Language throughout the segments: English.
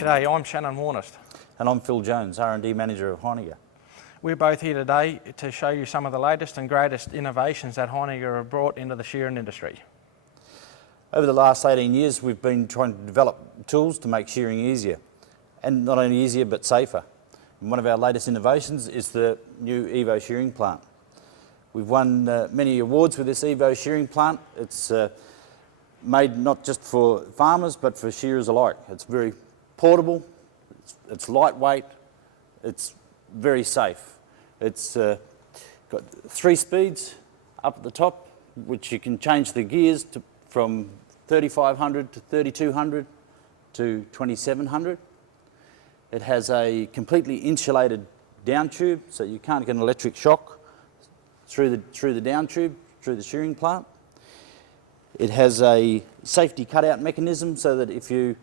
G'day, I'm Shannon Warnest. And I'm Phil Jones, R&D Manager of Heiniger. We're both here today to show you some of the latest and greatest innovations that Heiniger have brought into the shearing industry. Over the last 18 years, we've been trying to develop tools to make shearing easier, and not only easier but safer. And one of our latest innovations is the new Evo shearing plant. We've won many awards with this Evo shearing plant. It's made not just for farmers but for shearers alike. It's very portable, it's lightweight, it's very safe. It's got 3 speeds up at the top, which you can change the gears from 3500 to 3200 to 2700. It has a completely insulated down tube, so you can't get an electric shock through the down tube, through the shearing plant. It has a safety cutout mechanism so that if you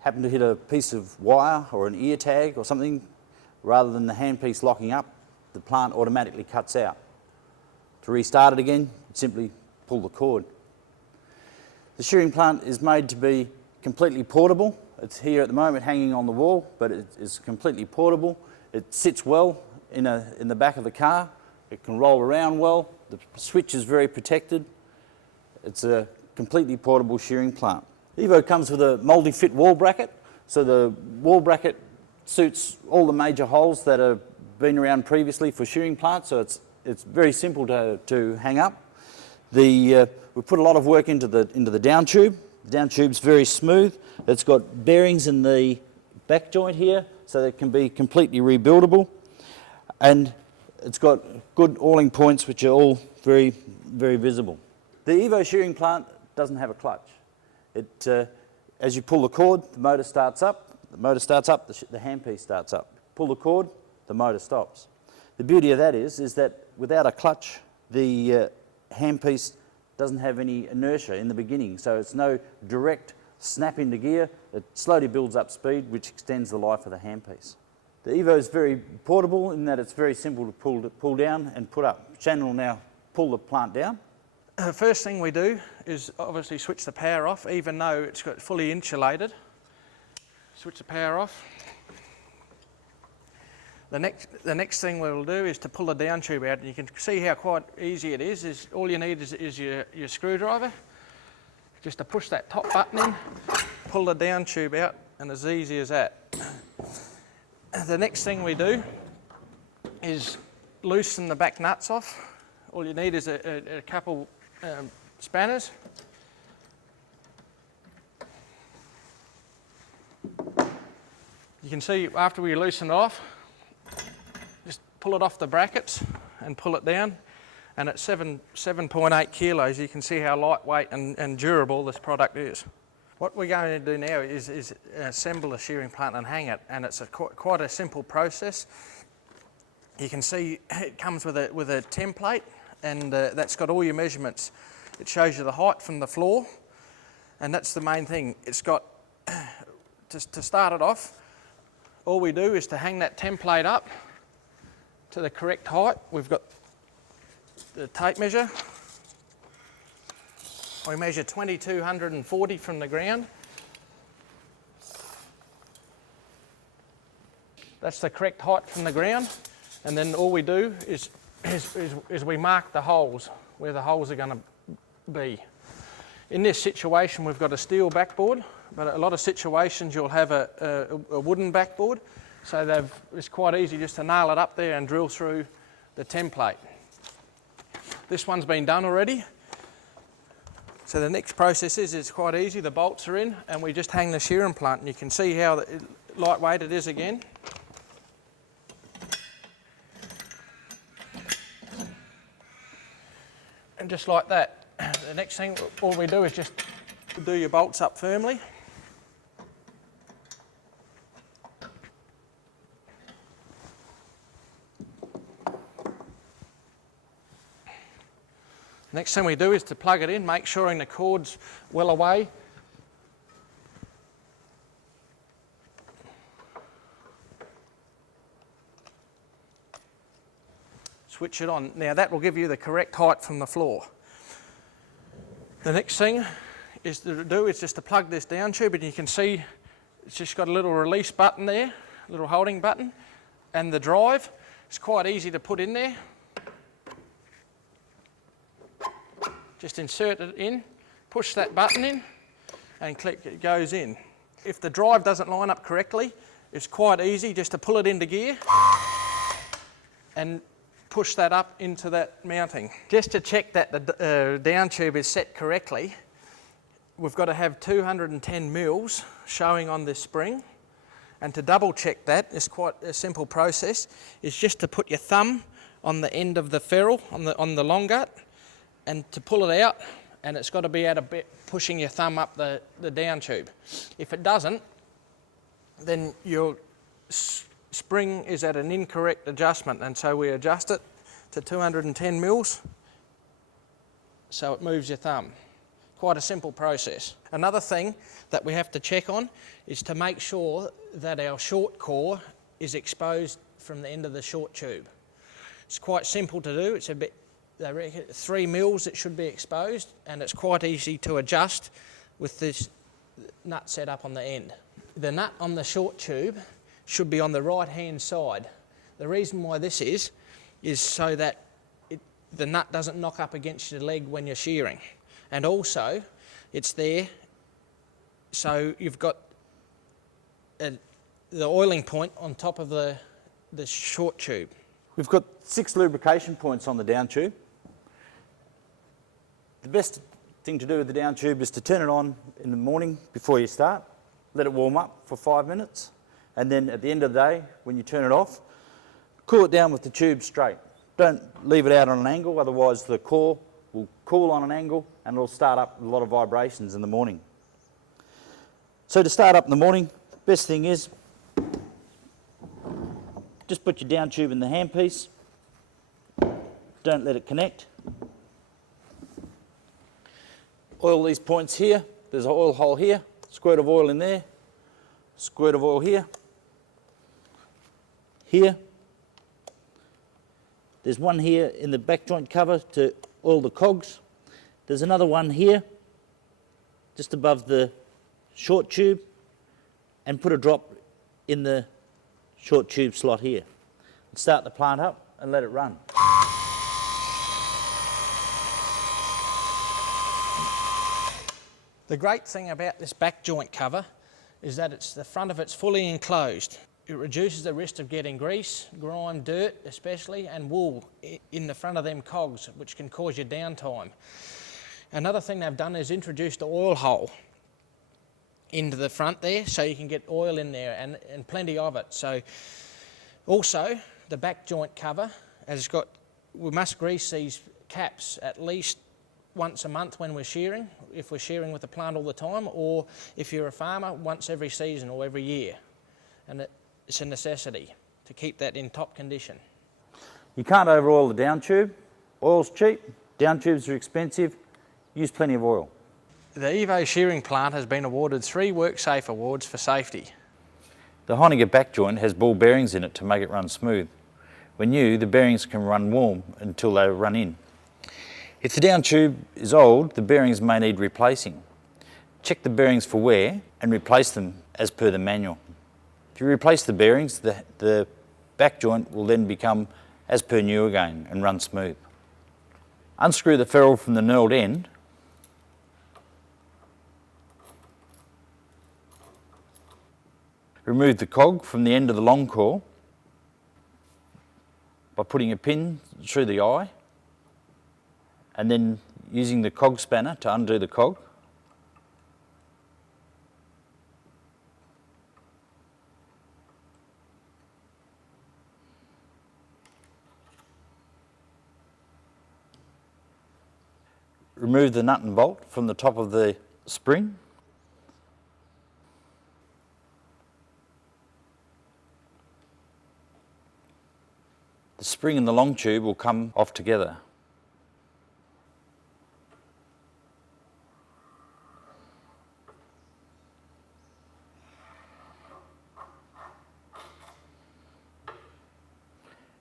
happen to hit a piece of wire or an ear tag or something, rather than the handpiece locking up, the plant automatically cuts out. To restart it again, simply pull the cord. The shearing plant is made to be completely portable. It's here at the moment hanging on the wall, but it is completely portable. It sits well in the back of the car. It can roll around well. The switch is very protected. It's a completely portable shearing plant. Evo comes with a multi-fit wall bracket, so the wall bracket suits all the major holes that have been around previously for shearing plants, so it's very simple to hang up. We put a lot of work into the down tube. The down tube's very smooth. It's got bearings in the back joint here, so that it can be completely rebuildable, and it's got good oiling points which are all very, very visible. The Evo shearing plant doesn't have a clutch. As you pull the cord, the motor starts up. The motor starts up, the handpiece starts up. Pull the cord, the motor stops. The beauty of that is that without a clutch, the handpiece doesn't have any inertia in the beginning, so it's no direct snap into gear. It slowly builds up speed, which extends the life of the handpiece. The Evo is very portable in that it's very simple to pull down and put up. Shannon will now pull the plant down. The first thing we do is obviously switch the power off, even though it's got fully insulated. Switch the power off. The next thing we'll do is to pull the down tube out, and you can see how quite easy it is. All you need is your screwdriver, just to push that top button in, pull the down tube out, and as easy as that. The next thing we do is loosen the back nuts off. All you need is a couple spanners. You can see after we loosen it off, just pull it off the brackets and pull it down, and at 7.8 kilos you can see how lightweight and durable this product is. What we're going to do now is assemble a shearing plant and hang it, and it's quite a simple process. You can see it comes with a template, and that's got all your measurements. It shows you the height from the floor, and that's the main thing. It's got, to start it off, all we do is to hang that template up to the correct height. We've got the tape measure. We measure 2240 from the ground. That's the correct height from the ground, and then all we do is we mark the holes, where the holes are going to be. In this situation we've got a steel backboard, but a lot of situations you'll have a wooden backboard, so it's quite easy just to nail it up there and drill through the template. This one's been done already, so the next process is it's quite easy. The bolts are in, and we just hang the shearing plant, and you can see how lightweight it is again. And just like that. The next thing, all we do is just do your bolts up firmly. Next thing we do is to plug it in, make sure the cord's well away. Switch it on. Now that will give you the correct height from the floor. The next thing is just to plug this down tube, and you can see It's just got a little release button there, a little holding button, and the drive. It's quite easy to put in there. Just insert it in, push that button in, and click, it goes in. If the drive doesn't line up correctly, it's quite easy just to pull it into gear and push that up into that mounting. Just to check that the down tube is set correctly, we've got to have 210 mils showing on this spring. And to double check that, it's quite a simple process, is just to put your thumb on the end of the ferrule, on the long gut, and to pull it out, and it's got to be at a bit pushing your thumb up the down tube. If it doesn't, then your spring is at an incorrect adjustment, and so we adjust it to 210 mils so it moves your thumb. Quite a simple process. Another thing that we have to check on is to make sure that our short core is exposed from the end of the short tube. It's quite simple to do. It's a bit, they reckon 3 mils it should be exposed, and it's quite easy to adjust with this nut set up on the end. The nut on the short tube should be on the right hand side. The reason why this is so that the nut doesn't knock up against your leg when you're shearing. And also, it's there so you've got the oiling point on top of the short tube. We've got 6 lubrication points on the down tube. The best thing to do with the down tube is to turn it on in the morning before you start, let it warm up for 5 minutes, and then at the end of the day, when you turn it off, cool it down with the tube straight. Don't leave it out on an angle, otherwise the core will cool on an angle and it'll start up a lot of vibrations in the morning. So to start up in the morning, best thing is just put your down tube in the handpiece, don't let it connect. Oil these points here, there's an oil hole here, squirt of oil in there, squirt of oil here, here. There's one here in the back joint cover to oil the cogs. There's another one here, just above the short tube, and put a drop in the short tube slot here. Start the plant up and let it run. The great thing about this back joint cover is that the front of it's fully enclosed. It reduces the risk of getting grease, grime, dirt especially, and wool in the front of them cogs, which can cause you downtime. Another thing they've done is introduced an oil hole into the front there, so you can get oil in there, and plenty of it. So also the back joint cover has got, we must grease these caps at least once a month when we're shearing, if we're shearing with the plant all the time, or if you're a farmer, once every season or every year. And it's a necessity to keep that in top condition. You can't over-oil the down tube. Oil's cheap, down tubes are expensive, use plenty of oil. The Evo shearing plant has been awarded 3 WorkSafe awards for safety. The Heiniger back joint has ball bearings in it to make it run smooth. When new, the bearings can run warm until they run in. If the down tube is old, the bearings may need replacing. Check the bearings for wear and replace them as per the manual. If you replace the bearings, the back joint will then become as per new again and run smooth. Unscrew the ferrule from the knurled end. Remove the cog from the end of the long core by putting a pin through the eye and then using the cog spanner to undo the cog. Remove the nut and bolt from the top of the spring. The spring and the long tube will come off together.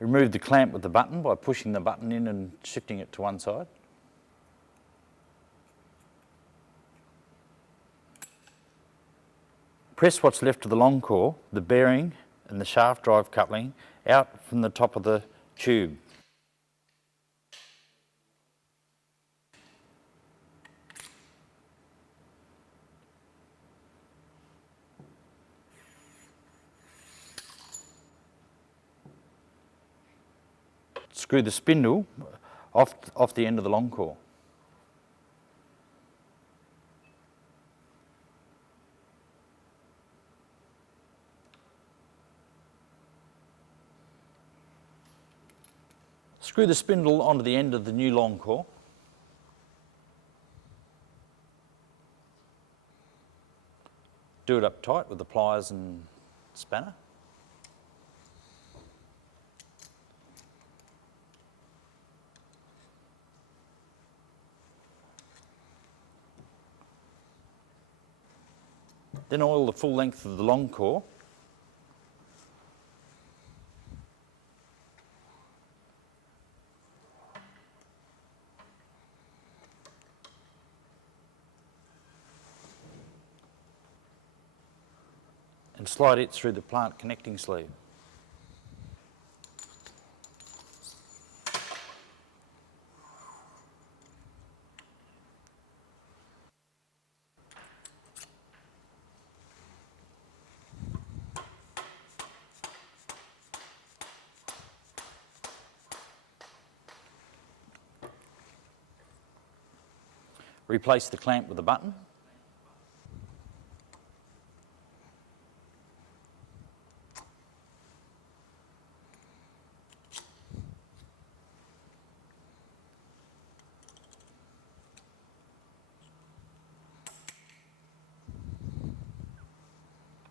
Remove the clamp with the button by pushing the button in and shifting it to one side. Press what's left of the long core, the bearing and the shaft drive coupling, out from the top of the tube. Screw the spindle off the end of the long core. Screw the spindle onto the end of the new long core. Do it up tight with the pliers and spanner. Then oil the full length of the long core. And slide it through the plant connecting sleeve. Replace the clamp with a button.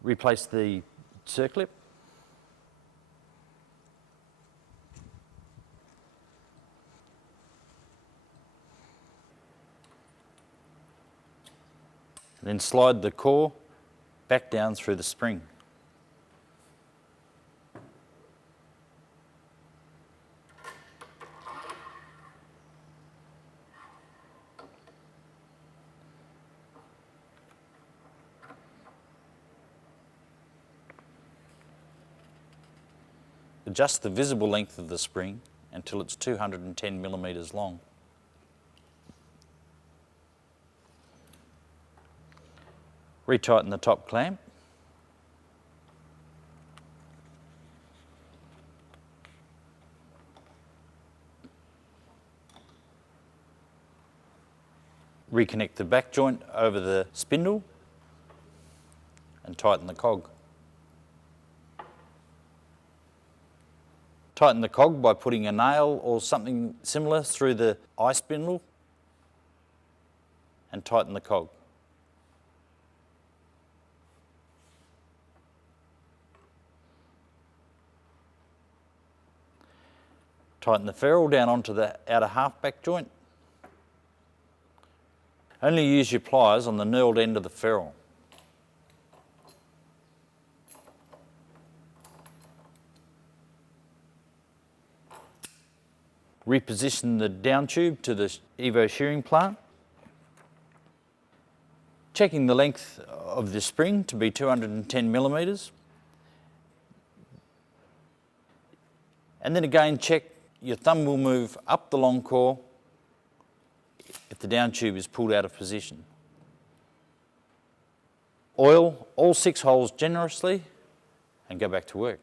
Replace the circlip. Then slide the core back down through the spring. Adjust the visible length of the spring until it's 210 millimetres long. Retighten the top clamp. Reconnect the back joint over the spindle and tighten the cog. Tighten the cog by putting a nail or something similar through the eye spindle and tighten the cog. Tighten the ferrule down onto the outer half back joint. Only use your pliers on the knurled end of the ferrule. Reposition the down tube to the Evo shearing plant. Checking the length of the spring to be 210 millimetres. And then again check your thumb will move up the long core if the down tube is pulled out of position. Oil all 6 holes generously and go back to work.